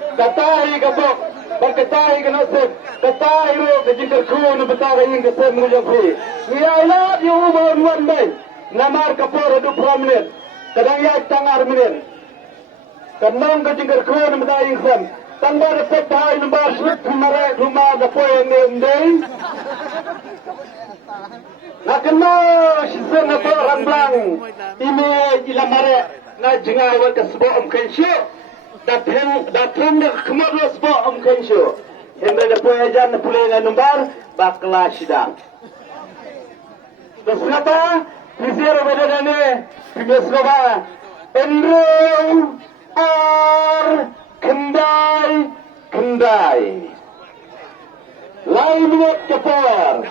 Katahi kapok, berkatahi kenasib, katahi ro kejingkar kru na betara ing kesem mujang fi. I love you one day. Namar kapor adu prominent. Kadang ya tangar minit. Kanong kejingkar kru na betara ing kesem. Tangbar repet hai nambar sulit kumare rumah kapoy ndey. Nakeno shizan na to ramblang. Ime ilamare na jengay wa kasbo kensyo. Datang kemana sebab kensyo. Hingga dapat ajar pulengan numbar bakla sidang. Terus apa? Pisir beda ni. Pisir apa? Enro ar kendai. Lain minit kepor.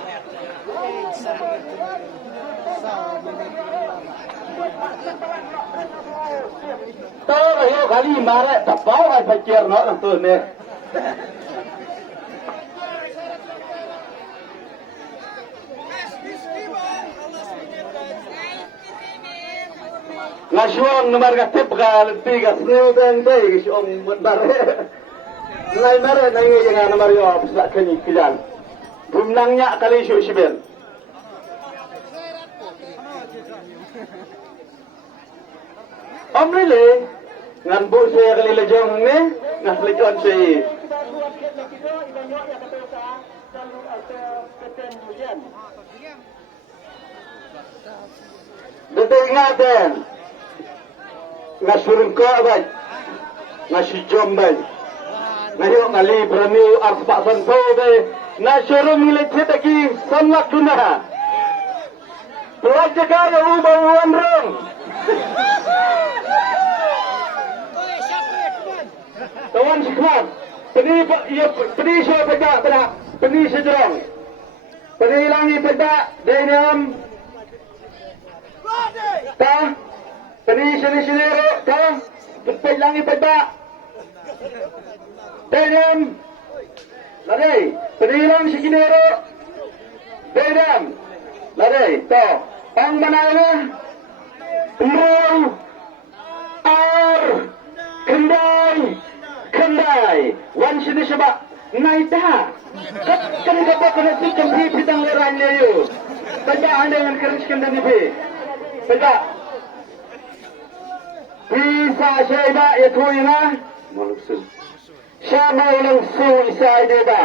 Tahu ayo kali marah tak bawa fikir nak tentu ni. Ngasuang nomor katip kali tiga seni dan day om bentar. Nai marah nai yang nomor yo bisa kini kilan. Bumnangnya kali isu sibel. Om lele ngan bu saya kali lejong ni ngan lejong saya. Betul ingatan. Ngasurun ko abad. Ngasijom bay. Ngayon ngali berani arspak santo bay. Nasurun milicit lagi sangat guna. Pelajaran yang ubah rong. Tawan sikmat. Peni saya pedak pedak. Peni sejerong. Peni langi pedak. Denam. Ta. Peni sini rok. Ta. Peni langi pedak. Denam. Ladai. Peni langi sikini rok. Denam. Ladai. Ta. Ang manala. Mul. Ar. Kendai. Wan sini sebab. Naida. Kan kapal kena sikam di bidang leran leyo. Tidak anda yang keraskan dan ibu. Tidak. Bisa saya itu ina. Malusun. Siapa yang su isa ida.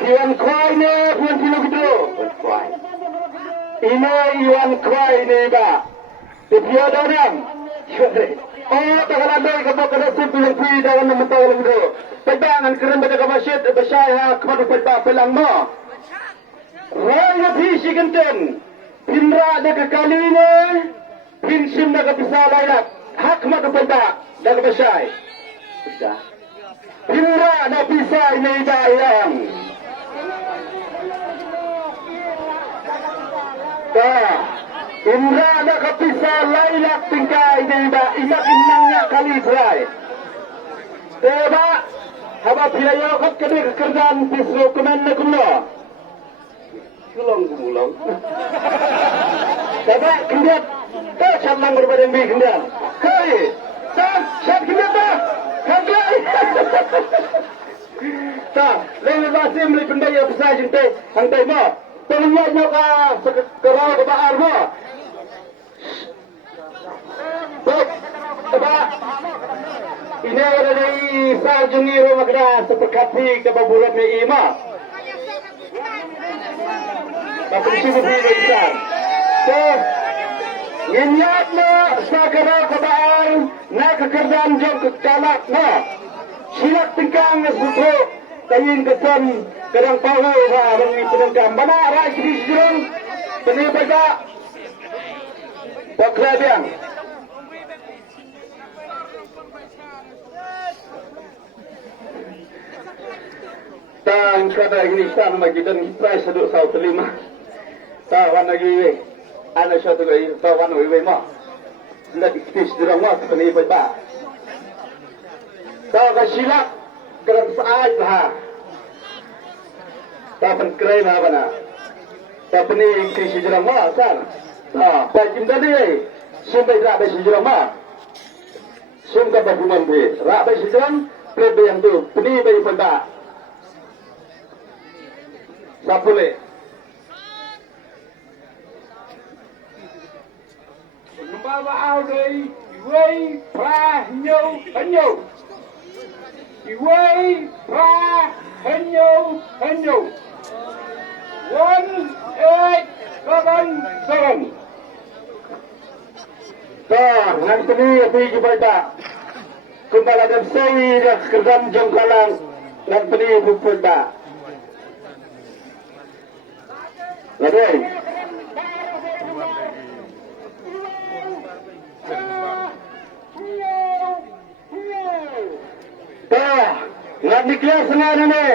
Iwan kuai ne, iwan pilu gitu. Iwan kuai. Ina iwan kuai ne ba. Dia dorang. Oh, tak ada kapal kena sikam yang pi dalam nama tahu gitu. Pedangan keren pada kamasjid bersaya kepada pedak pelang mo. Raya visi genten. Pinra dek kali ni. Pinsim dek bisa layak. Hak mak pedak dek bersay. Bisa. Pinra dek bisa ini dayang. Dah. Pinra dek bisa layak tingkai ini dah. Imak inangnya kali serai. Teba. Haba pilih kat kena kerjaan pisau kemen nak kumla. Kulong kumulong. Tapi kendiat, tak campang berbeda dengan kendiat. Hei, tak, siap kendiat tak? Kagai. Tak, lain masih beli pendaya besar jentai, hantai mo. Tolongnya nyoka kerau ke baar mo. Baik, sebab ini ada dari sajungi rumah kena seperkati kebabulan ni ima. Tapi sibuk ni besar. So, ingat mo sa kerau ke baar, nak kerjaan jom ke kalak mo. Siap tingkang sesuatu, tayin kesan kerang tahu bahawa ini penungkam. Mana rai sini sejurang, ini baca pekerjaan. Dan kata ini sama kita ni price seduk sau terlima. Tawan lagi we, anak satu lagi tawan we mah. Nak speech di rumah seperti ini baca. Tahu kasilap kerana saat dah. Tahu kerana apa na? Tahu ni speech di rumah kan? Bajim tadi, sampai rak besi di rumah. Sumber bangunan be, rak besi di rumah, plebe yang tu. Peni bagi pada. Sapule. Numbawa auday. Iway pra hanyo. Iway pra hanyo. 187. So, nanti ni pergi kepada kembali dan saya dah kerjam jengkalang dan beli berpeda. Lalu. So, nanti kelas sengaja ni.